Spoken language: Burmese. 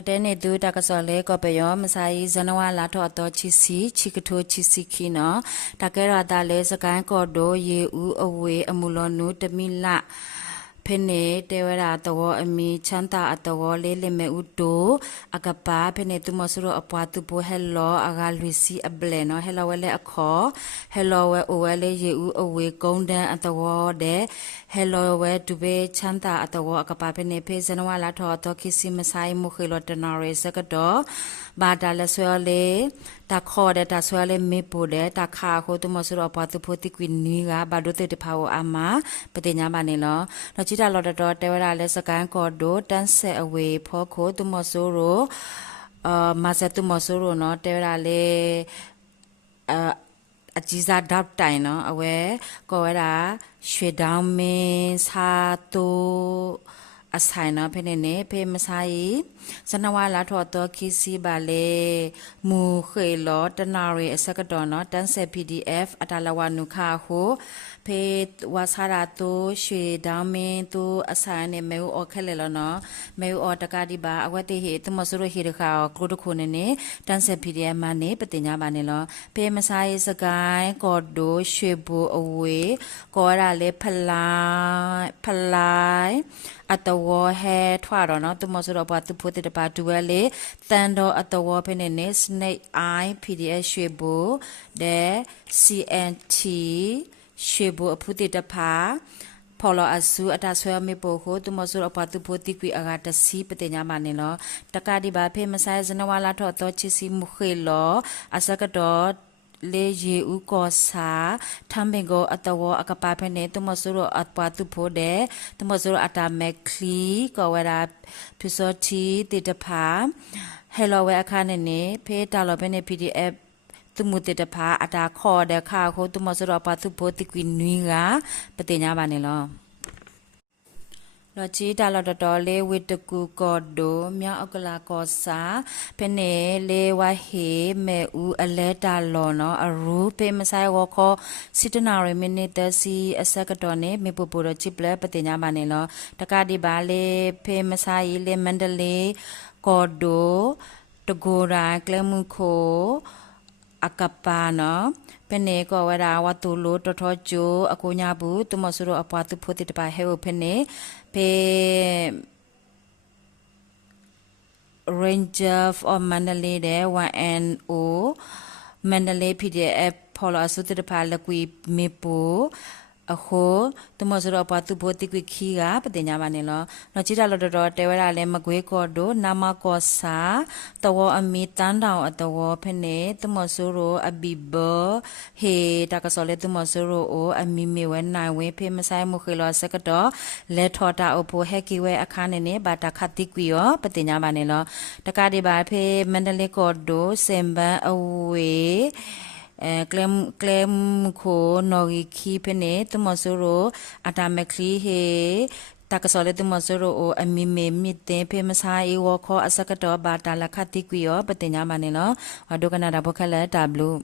ก็ได้ในดูตากสอเลก็ไปยอมสายจันวาลาทอตอชิซีชิกโทชิซิคีเนาะตากราตาเลสกายก็โดเยอูอเวอมุลอนูตมิละเพเนเตวราตวอมีชันตาอตวเลเมอุโตอากาปาเพเนตุมอสโรอปวาตุโปเฮลโลอากาลุซีอเบลเนาะเฮลโลเวเลอคอเฮลโลเวโอเวเลเยอูอเวกงเดอตวเดเฮลโลเวตุเบชันตาอตวอากาปาเพเนเพซนวาลาทอตอคิซิมไซมุkhiลอตนาเรสกดอบาดาลสวเลตาคอเดตาสวเลเมปูเดตาคาโคตุมอสโรอปวาตุโปติกวินีกาบาดุเตตพาวอามาปเตญาบาเนลอจิตาลอดเตวราเลสกันกอโดตันเซอเวพอโคตุมอสโรมาเซตุมอสโรเนาะเตวราเลအကြီးစားဓာတ်တိုင်နော်အဝဲကောဝဲတာရွှေတောင်မင်းစာတူအဆိုင်နော်ဖိနေနေဖေမဆိုင်စနဝါလာထော်တော့ခီစီပါလေမူခေလောတနာရီအစကတော်နော်တန်းဆက် PDF အတလဝနုခါဟုဖေဝါစာရာတူရွှေတောင်မင်းတူအဆိုင်နေမဲဦးအခက်လေလောနော်မဲဦးတကတိပါအဝဲတေဟေတမဆရဟေရခါကလုတခုနေနေတန်းဆက် PDF မနေပတင်ညာပါနေလောဖေမဆိုင်စကိုင်းကော်ဒိုရွှေဘူအဝေကောရလေဖလိုက်အတဝဟဲထွာတော့နော်သူမဆိုတော့ဘာသူဖို့တဲ့ပါတူဝဲလေတန်တော့အတဝဖိနေနေ snake eye pds ရွှေဘူတဲ့ cnt ရွှေဘူအဖုတဲ့တဖာဖော်လောအဆူအတဆွဲမေပိုကိုသူမဆိုတော့ဘာသူဖို့တိကွေအကတစီပတင်ညာမနေလောတကတိပါဖေမဆိုင်ဇနဝလာထော့တော့ချစ်စီမခေလောအစကတော့လေယေဥကောစာထမ်ဘင်ကိုအတဝအကပါဖနေတမဆူရအပတူဖို့တဲ့တမဆူရအတာမက်ခလီကောဝရာဖီဆိုတီတေတဖာဟဲလိုဝဲအခါနေနေဖေးတာလောပဲနေ PDF ตุมุติตภาอาตาคอเดคาโคตุมสรปาตุโพติกวินุยกาปติญาบาเนลลอจีตาลอดอเลวิตกูกอโดမြအကလာကောစာဖနေလေဝဟေမေဦးအလဲတာလောနော်အရူပေမဆိုင်ဝခောစစ်တနာရမိနစ်တစီအစကတော်နေမေပပူရချိပလပတိညာပါနေလောတကတိပါလေဖေမဆိုင်လေမန္တလေးကောဒိုတဂိုရာကလမှုခိုအကပါနော်ပနေကောဝရာဝတူလိုတထောကျိုအကိုညာဘူးတမဆူရအပွားသူဖို့တိတပါဟဲဝဖနေပေ Ranger of Mandalay တဲ့ 1NO Mandalay PDF ဖော်လာစုတိတပါလကွေမေပူအခုတမစရပတူဘောတိကွခီကပတင်ညာမနေလောနော်ကြည့်တာလောတော်တဲဝရလဲမကွေးကောဒိုနာမကောစာတဝအမီတန်းတောင်အတဝဖနေတမဆူရောအဘီဘဟေတကဆောလေတမဆူရောအိုအမီမေဝဲနိုင်ဝဲဖေမဆိုင်မှုခေလောစကတော့လဲထော်တာအဖို့ဟက်ကီဝဲအခါနေနေဘာတခတိကွီရောပတင်ညာမနေလောတကတိပါဖေမန္တလေးကောဒိုစင်ဘန်အဝေကလမ်ခိုနော်ဂီခီဖနေတမဆူရောအတာမက်ခလီဟေတကဆောလေတမဆူရောအမီမေမီတေဖေမဆိုင်ဝခောအစကတော့ဘာတာလခတိကွီရောပတင်ညာမနေလောဝဒကနာဒါဘခလက်တာဘလူး